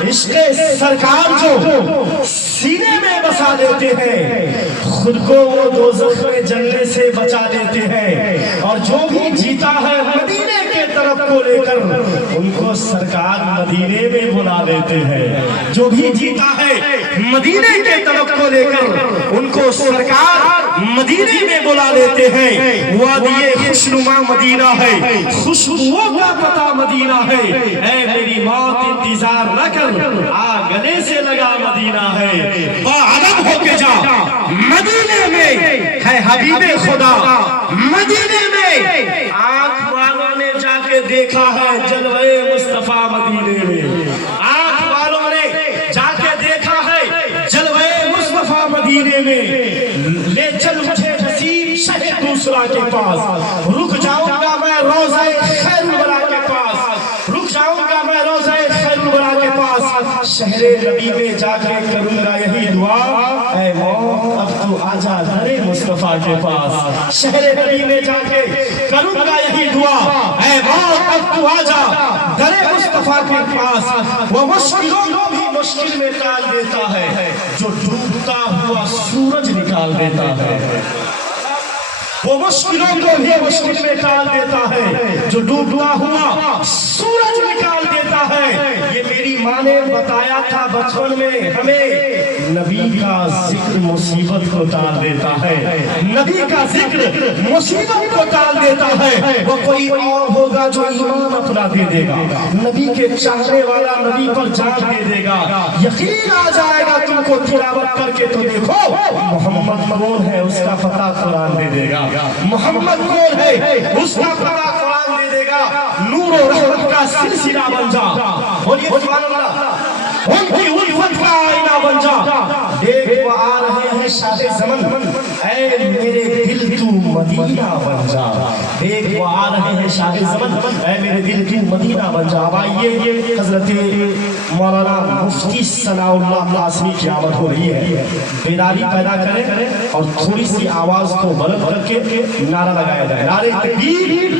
عشق سرکار جو سینے میں بسا دیتے ہیں خود کو وہ دوزخ میں جلنے سے بچا دیتے ہیں، اور جو بھی جیتا ہے مدینے کے طرف کو لے کر ان کو سرکار مدینے میں بلا لیتے ہیں۔ جو بھی جیتا ہے مدینے کے طرف کو لے کر ان کو سرکار مدینے میں بلا لیتے ہیں۔ وادی خوشنما مدینہ ہے، خوشبوؤں کا پتہ مدینہ ہے، اے میری موت انتظار نہ کر آ گلے سے لگا مدینہ ہے۔ باعلم ہو کے جا مدینے میں ہے حبیب خدا، مدینے میں آنکھ والوں نے جا کے دیکھا ہے جلوے مصطفیٰ مدینے میں، آنکھ والوں نے جا کے دیکھا ہے جلوے مصطفیٰ مدینے میں۔ لے چل مجھے نصیب شہ دوسرا کے پاس، رک جاؤں گا میں روضہ خیر الورا کے پاس، رک جاؤں گا میں روضہ خیر الورا کے پاس، شہر نبی میں جا کے کروں گا یہی دعا، اے موت اب تو آجا در مصطفیٰ کے پاس، شہر نبی میں جا کے کروں گا یہی دعا، اے موت اب تو آجا در مصطفیٰ کے پاس۔ وہ مشکلوں کو بھی مشکل میں ٹال دیتا ہے جو ڈوبتا ہوا سورج نکال دیتا ہے، وہ مشکلوں کو بھی مشکل میں ٹال دیتا ہے جو ڈوبتا ہوا سورج نکال دیتا ہے۔ یہ میری ماں نے بتایا تھا بچپن میں ہمیں، نبی کا ذکر مصیبت کو ٹال دیتا ہے، نبی کا ذکر مصیبت کو ٹال دیتا ہے۔ وہ کوئی اور ہوگا جو ایمان اپنا دے دے گا، نبی کے چاہنے والا نبی پر جان دے دے گا، یقین آ جائے گا تم کو تلاوت کر کے تو دیکھو محمد کون ہے اس کا پتہ قرآن دے دے گا، محمد کون ہے اس کا پتہ قرآن دے دے گا، نور و رحمت کا سلسلہ بن جا، بولیے سبحان اللہ، ان کی الفت کا آئینہ بن جا۔ دیکھ وہ آ رہے ہیں شاہ زمن، اے میرے دل تو مدینہ بن جا، دیکھ وہ آ رہے ہیں شاہ زمن، اے میرے دل تو مدینہ بن جا۔ اب آئیے حضرت مولانا مفتی ثناء اللہ قاسمی کی آمد ہو رہی ہے، بیداری پیدا کریں اور تھوڑی سی آواز کو بلند کر کے نعرہ لگایا جائے، نعرہ تکبیر۔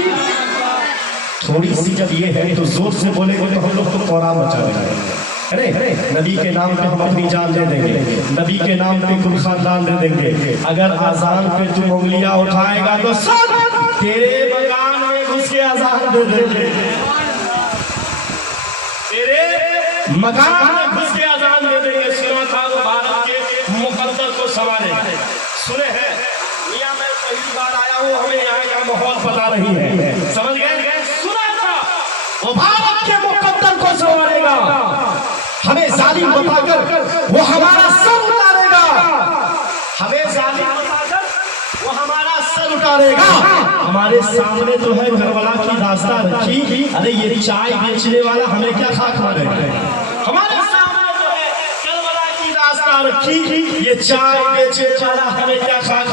تھوڑی سی جب یہ ہے تو زور سے بولے گے تو ہم لوگ تو قرآن مچا دیں گے، نبی کے نام پہ ہم اپنی جان دے دیں گے، نبی کے نام پہ کل خاندان دے دیں گے۔ اگر آزان پہ تم انگلیاں اٹھائے گا تو سب تیرے مکان میں گھس کے آزان دے دیں گے، تیرے مکان میں گھس کے آزان دے دیں گے۔ سنا تھا وہ بھارت کے مقدر کو سنوارے، سنے ہیں میاں میں پہلی بار آیا ہوں، ہمیں یہاں کا ماحول پتا نہیں ہے، سمجھ گئے؟ سنا تھا وہ بھارت کے مقدر کو سنوارے گا، ہمیں ظالم بتا کر وہ ہمارا سر اٹھارے گا، ہمیں ظالم بتا کر وہ ہمارا سر اٹھارے گا۔ ہمارے سامنے تو ہے کربلا کی داستان رکھی، ارے یہ چائے بیچنے والا ہمیں کیا خاک مارے گا؟ ہمارے سامنے تو ہے کربلا کی داستان رکھی، یہ چائے بیچنے والا ہمیں کیا خاک